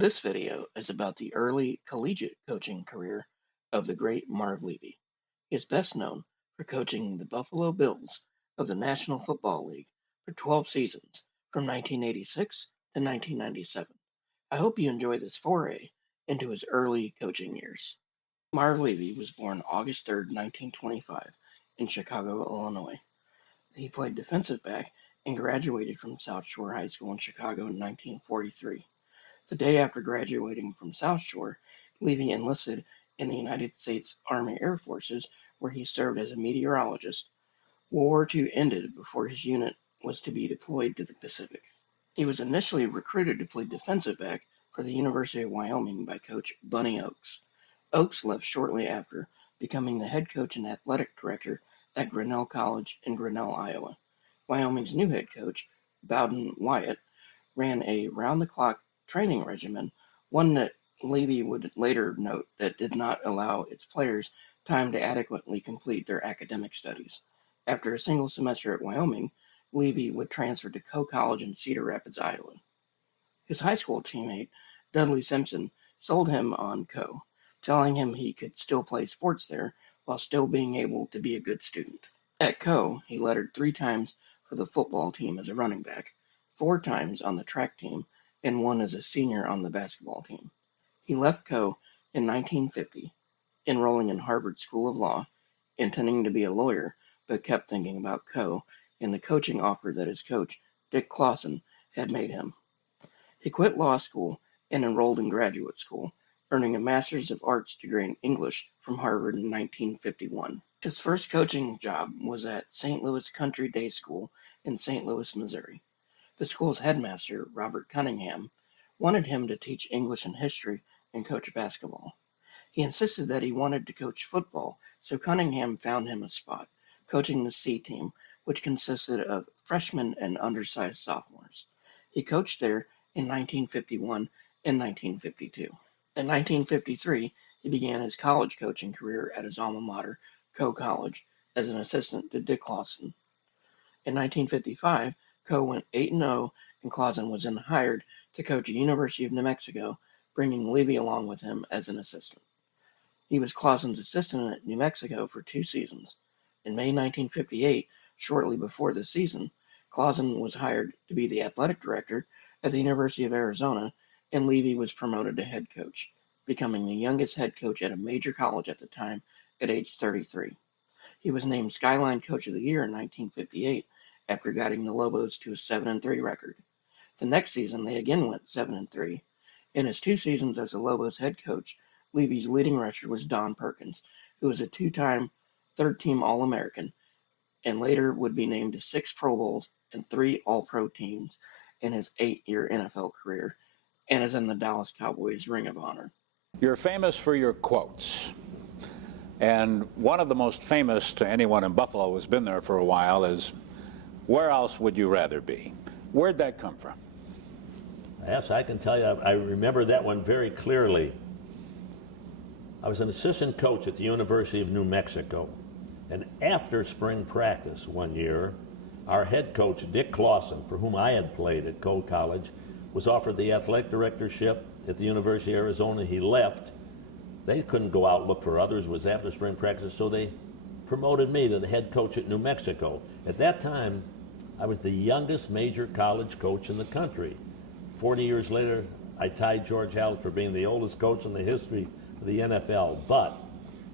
This video is about the early collegiate coaching career of the great Marv Levy. He is best known for coaching the Buffalo Bills of the National Football League for 12 seasons from 1986 to 1997. I hope you enjoy this foray into his early coaching years. Marv Levy was born August 3rd, 1925, in Chicago, Illinois. He played defensive back and graduated from South Shore High School in Chicago in 1943. The day after graduating from South Shore, Levy enlisted in the United States Army Air Forces, where he served as a meteorologist. World War II ended before his unit was to be deployed to the Pacific. He was initially recruited to play defensive back for the University of Wyoming by coach Bunny Oaks. Oaks left shortly after, becoming the head coach and athletic director at Grinnell College in Grinnell, Iowa. Wyoming's new head coach, Bowden Wyatt, ran a round-the-clock training regimen, one that Levy would later note that did not allow its players time to adequately complete their academic studies. After a single semester at Wyoming, Levy would transfer to Coe College in Cedar Rapids, Iowa. His high school teammate, Dudley Simpson, sold him on Coe, telling him he could still play sports there while still being able to be a good student. At Coe, he lettered 3 times for the football team as a running back, 4 times on the track team, and 1 as a senior on the basketball team. He left Coe in 1950, enrolling in Harvard School of Law, intending to be a lawyer, but kept thinking about Coe and the coaching offer that his coach, Dick Clawson, had made him. He quit law school and enrolled in graduate school, earning a Master's of Arts degree in English from Harvard in 1951. His first coaching job was at St. Louis Country Day School in St. Louis, Missouri. The school's headmaster, Robert Cunningham, wanted him to teach English and history and coach basketball. He insisted that he wanted to coach football, so Cunningham found him a spot, coaching the C team, which consisted of freshmen and undersized sophomores. He coached there in 1951 and 1952. In 1953, he began his college coaching career at his alma mater, Coe College, as an assistant to Dick Clawson. In 1955, Coe went 8-0, and Clawson was then hired to coach the University of New Mexico, bringing Levy along with him as an assistant. He was Clawson's assistant at New Mexico for 2 seasons. In May 1958, shortly before the season, Clawson was hired to be the athletic director at the University of Arizona, and Levy was promoted to head coach, becoming the youngest head coach at a major college at the time at age 33. He was named Skyline Coach of the Year in 1958 after guiding the Lobos to a 7-3 record. The next season, they again went 7-3. In his 2 seasons as the Lobos head coach, Levy's leading rusher was Don Perkins, who was a 2-time third-team All-American and later would be named to 6 Pro Bowls and 3 All-Pro teams in his 8-year NFL career, and is in the Dallas Cowboys Ring of Honor. You're famous for your quotes. And one of the most famous to anyone in Buffalo who's been there for a while is, "Where else would you rather be?" Where'd that come from? Yes, I can tell you, I remember that one very clearly. I was an assistant coach at the University of New Mexico. And after spring practice one year, our head coach, Dick Clawson, for whom I had played at Coe College, was offered the athletic directorship at the University of Arizona. He left. They couldn't go out and look for others. It was after spring practice, so they promoted me to the head coach at New Mexico. At that time, I was the youngest major college coach in the country. 40 years later, I tied George Halas for being the oldest coach in the history of the NFL. But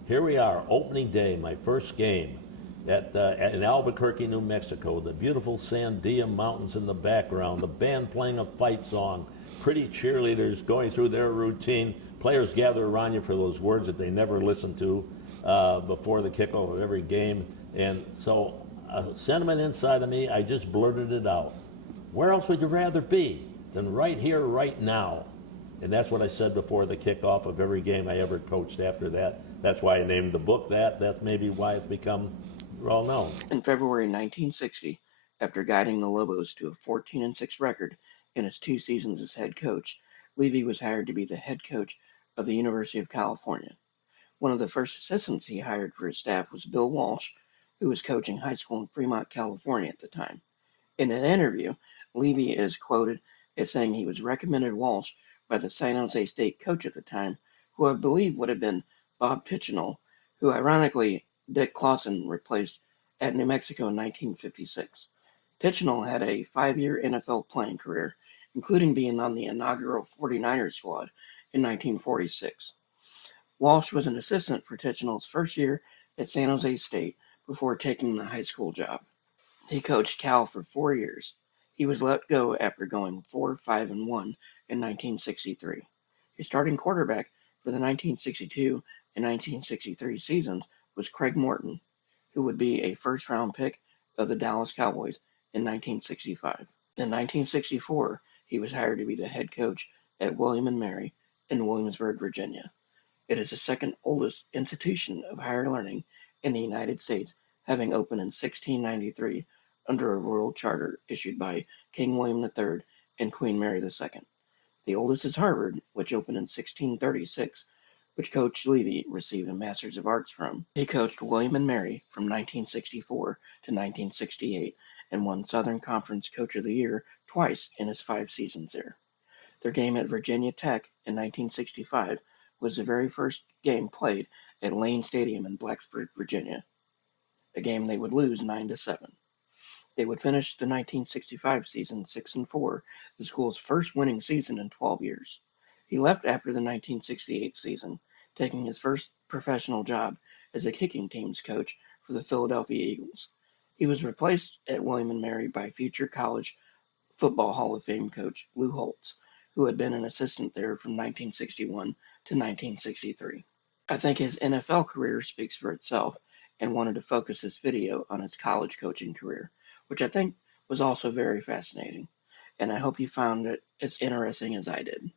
here we are, opening day, my first game in Albuquerque, New Mexico. The beautiful Sandia Mountains in the background, the band playing a fight song, pretty cheerleaders going through their routine. Players gather around you for those words that they never listen to before the kickoff of every game. And so a sentiment inside of me, I just blurted it out. Where else would you rather be than right here, right now? And that's what I said before the kickoff of every game I ever coached after that. That's why I named the book that. That's maybe why it's become well known. In February 1960, after guiding the Lobos to a 14-6 record in his 2 seasons as head coach, Levy was hired to be the head coach of the University of California. One of the first assistants he hired for his staff was Bill Walsh, who was coaching high school in Fremont, California at the time. In an interview, Levy is quoted as saying he was recommended Walsh by the San Jose State coach at the time, who I believe would have been Bob Tichenor, who ironically Dick Clausen replaced at New Mexico in 1956. Tichenor had a 5-year NFL playing career, including being on the inaugural 49ers squad in 1946. Walsh was an assistant for Tichenor's first year at San Jose State before taking the high school job. He coached Cal for 4 years. He was let go after going 4-5-1 in 1963. His starting quarterback for the 1962 and 1963 seasons was Craig Morton, who would be a first-round pick of the Dallas Cowboys in 1965. In 1964, he was hired to be the head coach at William and Mary in Williamsburg, Virginia. It is the second oldest institution of higher learning in the United States, having opened in 1693 under a royal charter issued by King William III and Queen Mary II. The oldest is Harvard, which opened in 1636, which Coach Levy received a Master's of Arts from. He coached William and Mary from 1964 to 1968 and won Southern Conference Coach of the Year twice in his 5 seasons there. Their game at Virginia Tech in 1965 was the very first game played at Lane Stadium in Blacksburg, Virginia, a game they would lose 9-7. They would finish the 1965 season 6-4, the school's first winning season in 12 years. He left after the 1968 season, taking his first professional job as a kicking teams coach for the Philadelphia Eagles. He was replaced at William and Mary by future college football Hall of Fame coach Lou Holtz, who had been an assistant there from 1961 to 1963. I think his NFL career speaks for itself and wanted to focus this video on his college coaching career, which I think was also very fascinating, and I hope you found it as interesting as I did.